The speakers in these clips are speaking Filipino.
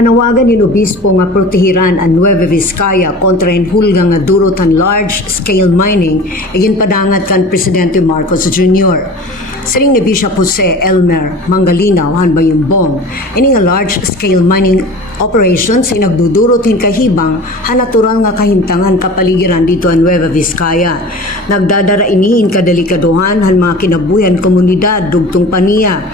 Ipanawagan ni Obispo nga protehiran ang Nueva Vizcaya kontra hulga nga durot ang large-scale mining igin padangat kan Presidente Marcos Jr. Siring ni Bishop Jose Elmer Mangalinaw han Bayumbong, ini nga large-scale mining operations ay nagdudurotin kahibang natural nga kahintangan kapaligiran dito ang Nueva Vizcaya. Nagdadara iniin kadelikaduhan han mga kinabuyan komunidad dugtong paniya.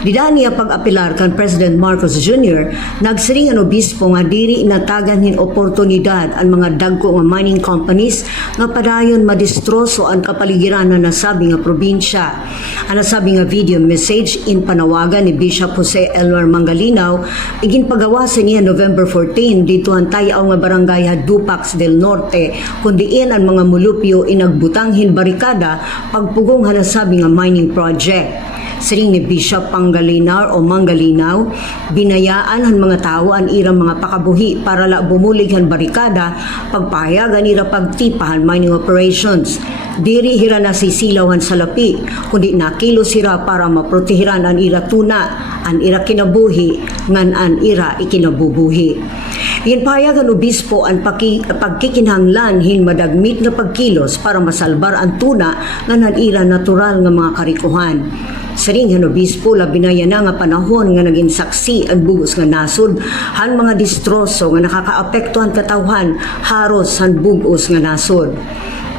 Dida niya pag-apilar kan President Marcos Jr., nagsiring ang obispo nga diri inatagan hin oportunidad ang mga dagko nga mining companies nga padayon madistroso ang kapaligiran na nasabi nga probinsya. Ang nasabi nga video message in panawagan ni Bishop Jose Elmer Mangalinaw igin pagawasan niya November 14 dito ang tayaw nga barangay Hadupax del Norte kundiin ang mga mulupyo inagbutang hin barikada pagpugong nasabi nga mining project. Siring ni Bishop Pangalinaw o Mangalinaw, binayaan ang mga tao ang irang mga pakabuhi para la bumulig ang barikada pagpahayagan ira pagtipahan mining operations. Diri hira na sisilawan sa lapi, kundi nakilo sira para maprotehiran ang ira tuna, ang ira kinabuhi, ngan ang ira ikinabubuhi. Ginpayagan obispo ang pagkikinhanglan hin madagmit na pagkilos para masalbar ang tuna ngan ang ira natural nga mga karikuhan. Siring han obispo labinaya na nga panahon nga naging saksi ang bugos nga nasod han mga distroso nga nakakaapektuhan katawhan haros han bugos nga nasod.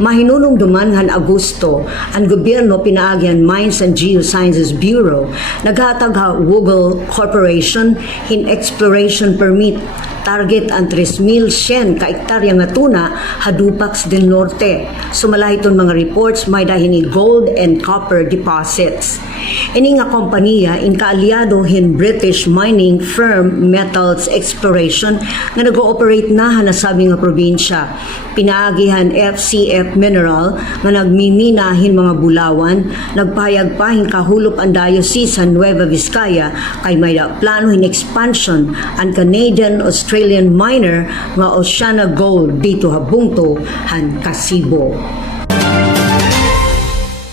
Mahinulong duman han Agosto, ang gobyerno pinaagyan Mines and Geosciences Bureau naghatag ha Google Corporation hin exploration permit target ang 3,100 ka ektarya nga tuna Hadupax del Norte. Sumalahiton mga reports may dahil ni gold and copper deposits. Ini nga kompanya in kaalyado hin British mining firm Metals Exploration nga nag-ooperate na nasabi nga probinsya. Pinaagihan FCF Mineral nga nagmimina hin mga bulawan, nagpahayag pa hin kahulop ang diocese sa Nueva Vizcaya kay may plano hin expansion ang Canadian-Australian miner nga Oceana Gold dito habungto han Kasibo.